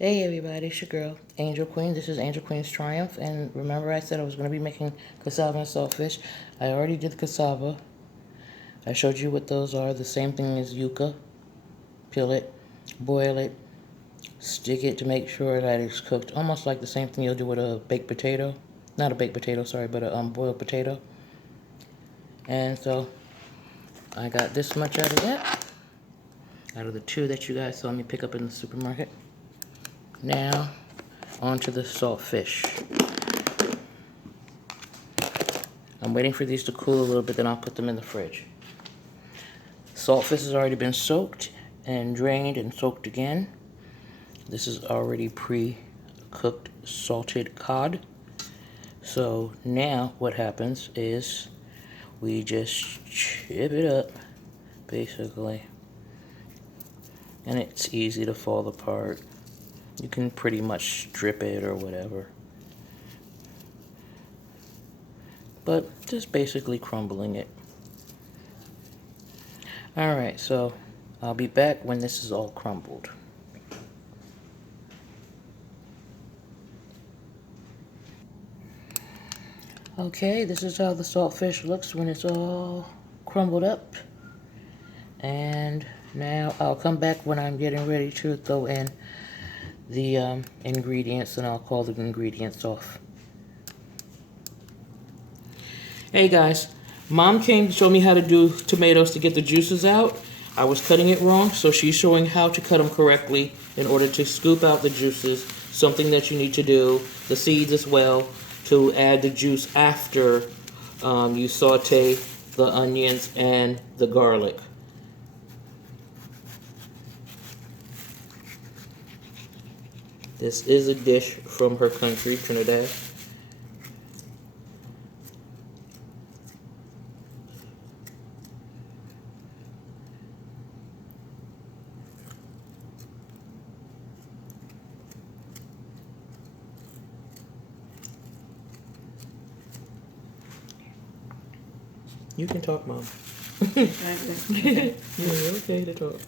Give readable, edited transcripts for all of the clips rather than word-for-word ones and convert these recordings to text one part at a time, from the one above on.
Hey everybody, it's your girl, Angel Queen. This is Angel Queen's Triumph, and remember I said I was going to be making cassava and saltfish. I already did the cassava. I showed you what those are, the same thing as yuca. Peel it, boil it, stick it to make sure that it's cooked, almost like the same thing you'll do with a baked potato. Not a baked potato, sorry, but a boiled potato. And so, I got this much out of that, out of the two that you guys saw me pick up in the supermarket. Now, onto the saltfish. I'm waiting for these to cool a little bit, then I'll put them in the fridge. Saltfish has already been soaked and drained and soaked again. This is already pre-cooked salted cod. So now what happens is we just chip it up, basically. And it's easy to fall apart. You can pretty much strip it or whatever. But just basically crumbling it. Alright, so I'll be back when this is all crumbled. Okay, this is how the saltfish looks when it's all crumbled up. And now I'll come back when I'm getting ready to throw in the ingredients, and I'll call the ingredients off. Hey guys, Mom came to show me how to do tomatoes to get the juices out. I was cutting it wrong, so she's showing how to cut them correctly in order to scoop out the juices, something that you need to do, the seeds as well, to add the juice after you saute the onions and the garlic. This is a dish from her country, Trinidad. You can talk, Mom. You're okay to talk.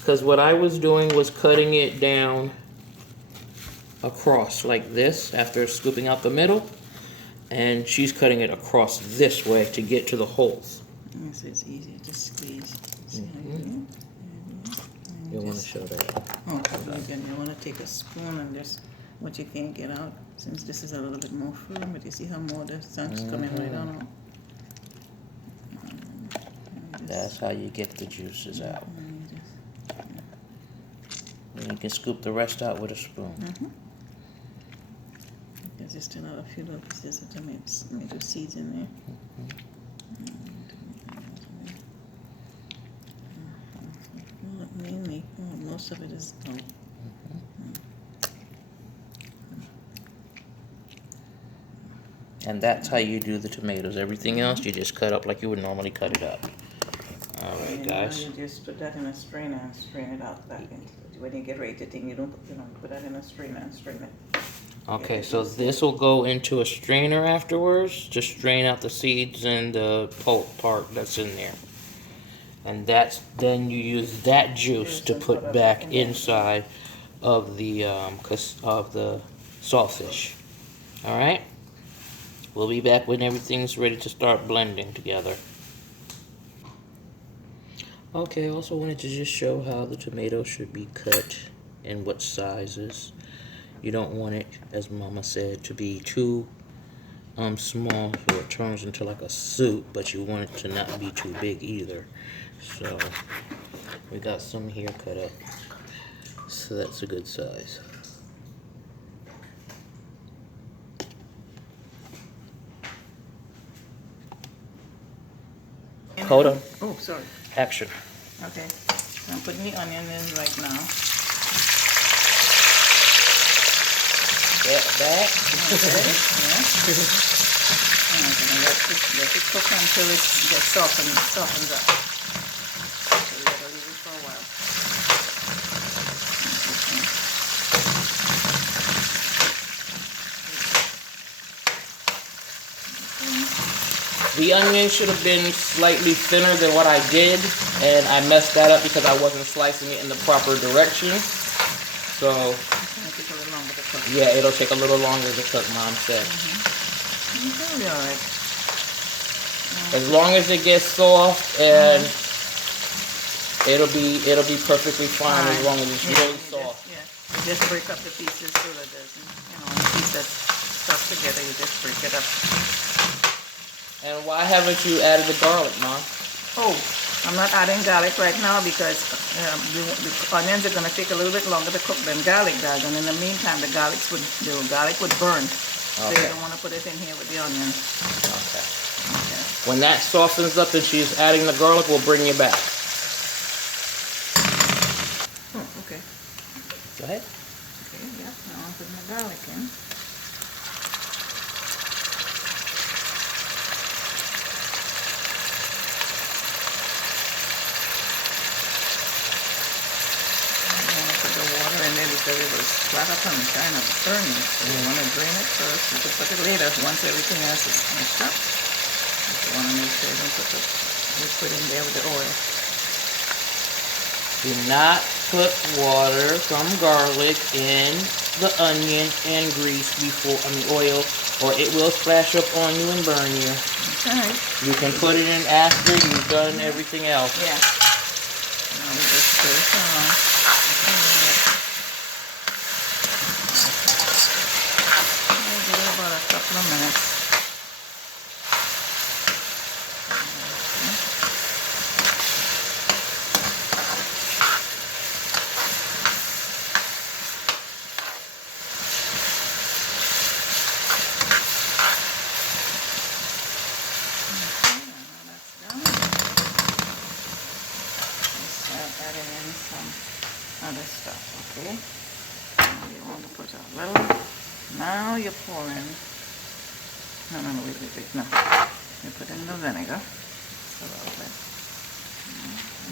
Because what I was doing was cutting it down across like this after scooping out the middle, and she's cutting it across this way to get to the holes. So it's easy to squeeze. You want to show that? Oh, again, you want to take a spoon and just what you can get out. Since this is a little bit more firm, but you see how more the sun's coming right on. That's how you get the juices out. And you can scoop the rest out with a spoon. There's just still a few little pieces of tomato seeds in there. Mainly, most of it is. And that's how you do the tomatoes. Everything else you just cut up like you would normally cut it up. Alright, guys. You just put that in a strainer and strain it out back into it. When you get ready to think, you don't put that in a strainer and strain it. Okay, so this will go into a strainer afterwards to strain out the seeds and the pulp part that's in there. And then you use that juice to put back inside of the saltfish. All right. We'll be back when everything's ready to start blending together. Okay, I also wanted to just show how the tomato should be cut and what sizes. You don't want it, as Mama said, to be too small so it turns into like a soup, but you want it to not be too big either. So we got some here cut up, so that's a good size. Hold on. Oh, sorry. Action. Okay. I'm putting the onion in right now. Get back. Okay. Yeah. And I'm gonna let it cook until it gets softens up. So we gotta leave it for a while. The onion should have been slightly thinner than what I did, and I messed that up because I wasn't slicing it in the proper direction. So Take a little longer to cook. yeah, it'll take a little longer to cook, Mom said. It'll be alright. As long as it gets soft and it'll be perfectly fine as long as it's really soft. Just break up the pieces so that there's, when the pieces stuck together, you just break it up. And why haven't you added the garlic, Mom? Oh, I'm not adding garlic right now because the onions are going to take a little bit longer to cook than garlic does, and in the meantime the garlic would burn. So you don't want to put it in here with the onions. Okay. When that softens up and she's adding the garlic, we'll bring you back. Oh, okay. Go ahead. Okay, yeah, now I'm putting the garlic in. Because it was flat up on the kind of burning. So you want to drain it first. You can put it later once everything else is mixed up. You want to make sure you don't put the liquid in there with the oil. Do not put water from garlic in the onion and grease oil, or it will splash up on you and burn you. Okay. You can put it in after you've done everything else. Yeah. Now we just stir it around. About a couple of minutes. Adding in some other stuff, okay? Now you want to put a little. Now you pour in. No, wait. No. You put in the vinegar. Just a little bit.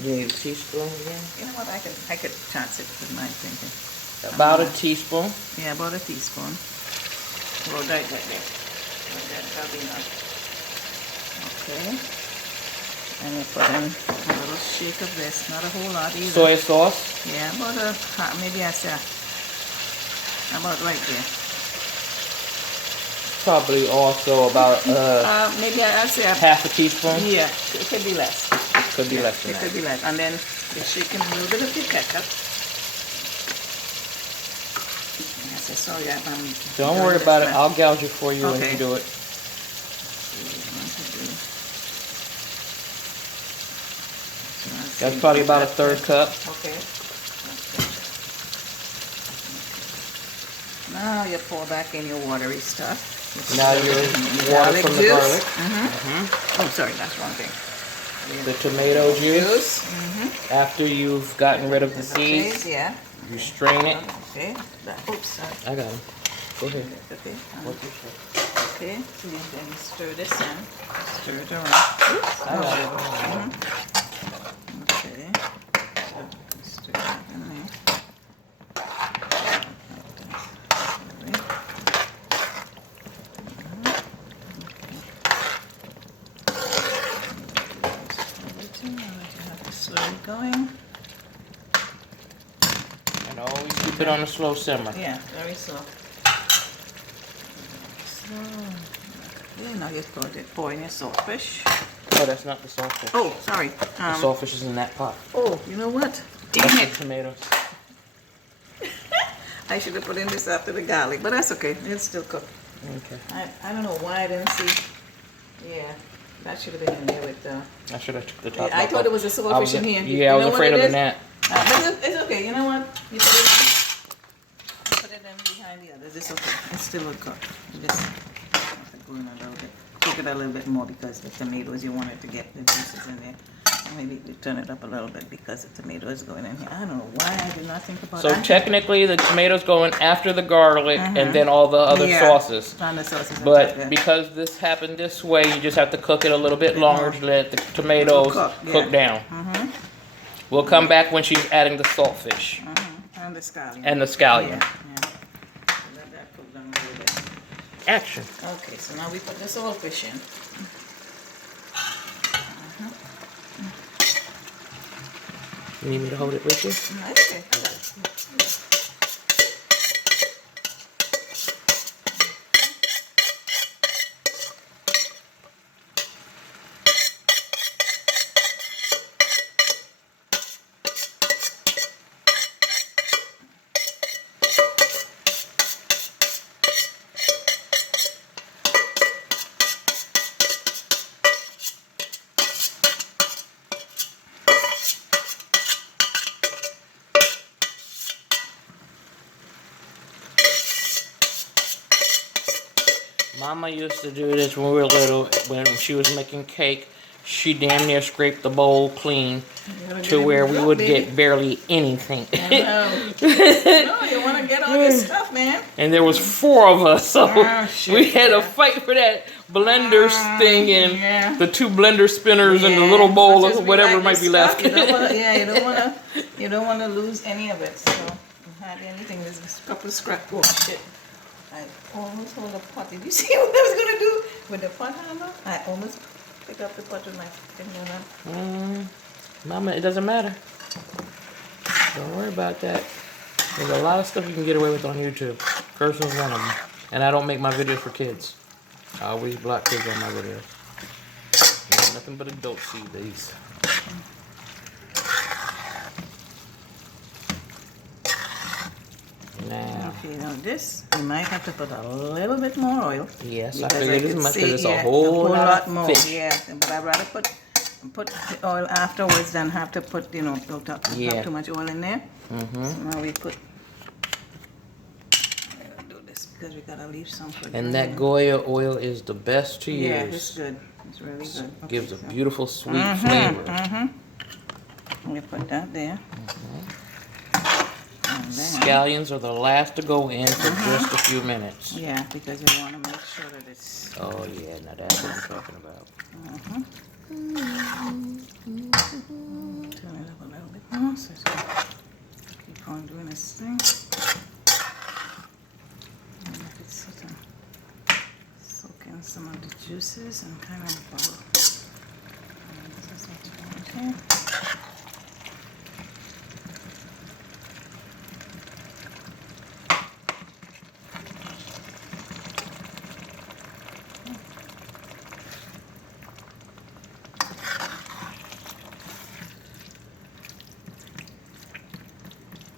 You need a teaspoon again? You know what? I could chance it with my thinking. About a teaspoon. Yeah, about a teaspoon. Well, right there. That'll be enough. Okay. And you put in a little shake of this, not a whole lot either. Soy sauce? Yeah, about maybe I say about right there. Probably also about maybe I'd say half a teaspoon. Yeah, it could be less. Could be less than it that. could be less. And then you're shaking a little bit of the ketchup. Don't worry about it. I'll gouge it for you when you do it. That's probably about a third cup. Okay. Now you pour back in your watery stuff. Now your water from the garlic. Oh, sorry, that's one thing. The tomato juice. After you've gotten rid of the seeds, yeah. you strain it. Okay. Oops, sorry. I got them. Go ahead. Okay. What you say? Okay. So then you stir this in. Stir it around. Oops. I got it. Okay. Stir it in there. Slowly going. And always keep it on a slow simmer. Yeah, very slow. Slow. Okay, now you pour in your saltfish. Oh, that's not the saltfish. Oh, sorry. The saltfish is in that pot. Oh, you know what? That's Dang it. the tomatoes. I should have put in this after the garlic, but that's okay. It'll still cook. Okay. I don't know why I didn't see. Yeah, that should have been in there with I should have took the top. I thought it was a saltfish in here. Yeah, I was afraid of the gnat. But it's okay. You know what? You put it in behind the others. It's okay. It's still a cook. You just have to go in a little bit. Cook it a little bit more because the tomatoes, you want it to get the juices in there. Maybe you turn it up a little bit because the tomato is going in here. I don't know why I did not think about that. So technically the tomatoes go in after the garlic and then all the other sauces. And the sauces But because this happened this way, you just have to cook it a little bit longer to let the tomatoes cook down. We'll come back when she's adding the saltfish. And the scallion. And the scallion. Yeah. Let that cook down a little bit. Action. Okay, so now we put the saltfish in. You need me to hold it with you? Okay. Mama used to do this when we were little. When she was making cake, she damn near scraped the bowl clean to where we would get barely anything. No, you want to get all your stuff, man. And there was 4 of us, so shit, we had to fight for that blender thing and the 2 blender spinners and the little bowl of whatever might be left. You don't want to lose any of it. So hardly anything. There's a couple of scrap. Oh shit! I almost hold a pot. Did you see what I was gonna do with the pot handle? I almost picked up the pot with my finger. Mama, it doesn't matter. Don't worry about that. There's a lot of stuff you can get away with on YouTube. Cursing's one of them. And I don't make my videos for kids. I always block kids on my videos. There's nothing but adults see these. Now. Okay, now this, you might have to put a little bit more oil. Yes, I figured as much because it's a whole lot more. Fish. Yeah, but I'd rather put the oil afterwards than have to put, don't have too much oil in there. So now we put, do this because we gotta leave some for and that Goya oil is the best to use. Yeah, it's good. It's really good. Okay, gives a beautiful sweet flavor. We put that there. And then, Scallions are the last to go in for just a few minutes. yeah, because we want to make sure that it's. Oh yeah, now that's what I'm talking about. Turn it up a little bit more. So it's gonna keep on doing this thing. And let it sort of soak in some of the juices and kind of bubble. And this is what you want here.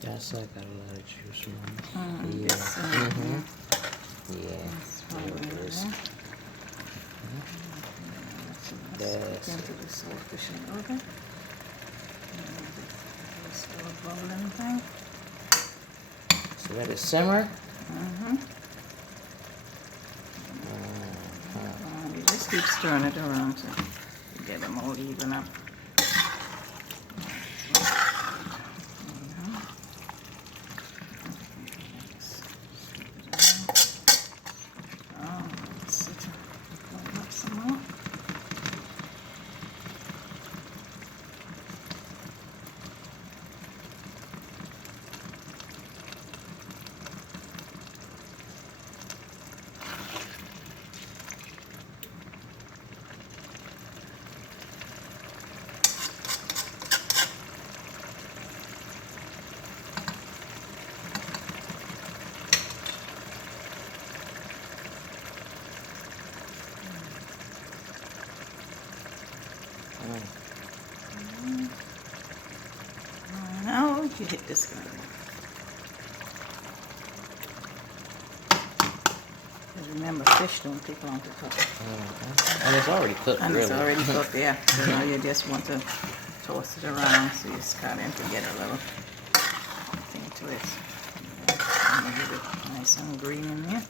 That's like got a lot of juice, Mama. Yeah. Yes, Yeah. that's probably There it is. Let's look into the saltfish a little bit. This little bubbling thing. So let it simmer. You just keep stirring it around to get them all even up. Now you hit this guy. Because remember, fish don't take long to cook. And it's already cooked, And really. it's already cooked, yeah. So now you just want to toss it around so you start in to get a little thing to it. And a little bit nice and green in there.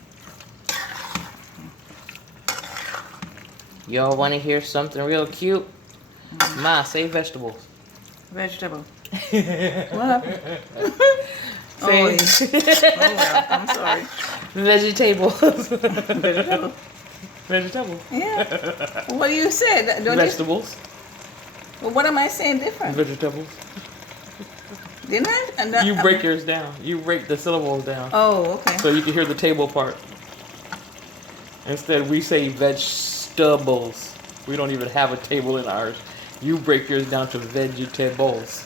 Y'all want to hear something real cute? Ma, say vegetables. Vegetable. What happened? Oh, well, I'm sorry. Vegetables. Vegetable. Vegetables. Yeah. What do you say? Don't Vegetables. Well, what am I saying different? Vegetables. Didn't I? And You break yours down. You break the syllables down. Oh, okay. So you can hear the table part. Instead, we say vegetables. We don't even have a table in ours. You break yours down to vegetables.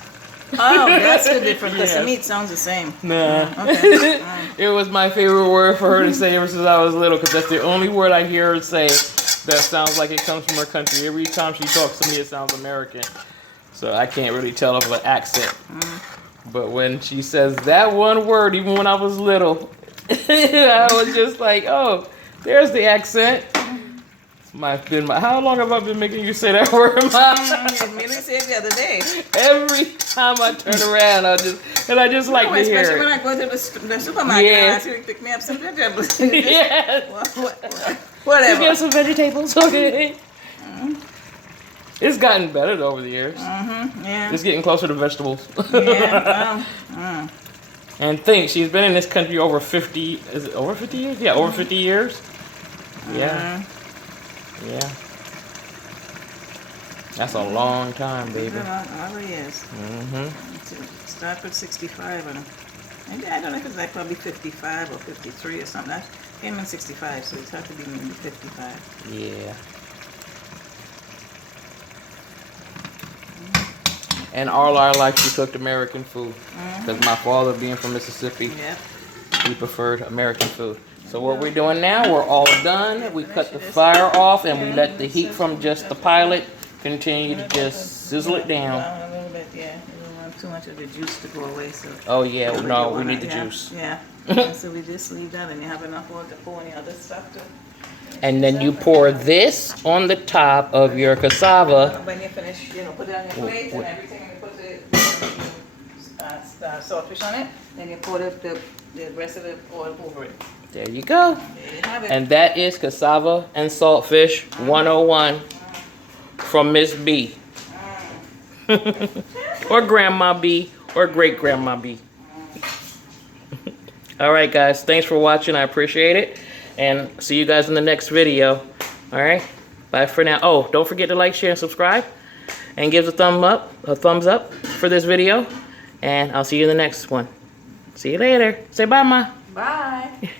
Oh, that's the difference. Because to Yes. me it sounds the same. Nah. Okay. It was my favorite word for her to say ever since I was little, because that's the only word I hear her say that sounds like it comes from her country. Every time she talks to me, it sounds American. So I can't really tell of an accent. But when she says that one word, even when I was little, I was just like, oh, there's the accent. How long have I been making you say that word, Mom? You made me say it the other day. Every time I turn around, I just like to hear Especially it. when I go to the supermarket Yeah. and I ask you to pick me up some vegetables. Yes. Whatever. Get some vegetables, okay? It's gotten better over the years. Yeah. It's getting closer to vegetables. Yeah. And think, she's been in this country over 50, is it over 50 years? Yeah, over 50 years. Yeah. Yeah. That's a long time, baby. All it is. Start with 65 and maybe I don't know if it's like probably 55 or 53 or something. I came in 65, so it's have to be maybe 55. Yeah. And all our life we cooked American food. Because my father being from Mississippi, Yep. he preferred American food. So what we're doing now, we're all done. We cut the fire off and we let the heat from just the pilot continue to just sizzle it down. A little bit, yeah. You don't want too much of the juice to go away, so. Oh yeah, no, we need the juice. Yeah. So we just leave that and you have enough oil to pour any other stuff to. And then you pour this on the top of your cassava. When you finish, put it on your plate and everything, and you put the saltfish on it, then you pour the rest of the oil over it. There you go. There you have it. And that is cassava and saltfish 101 from Miss B. Or Grandma B or Great Grandma B. All right, guys. Thanks for watching. I appreciate it. And see you guys in the next video. All right. Bye for now. Oh, don't forget to like, share, and subscribe. And give us a thumbs up for this video. And I'll see you in the next one. See you later. Say bye, Ma. Bye.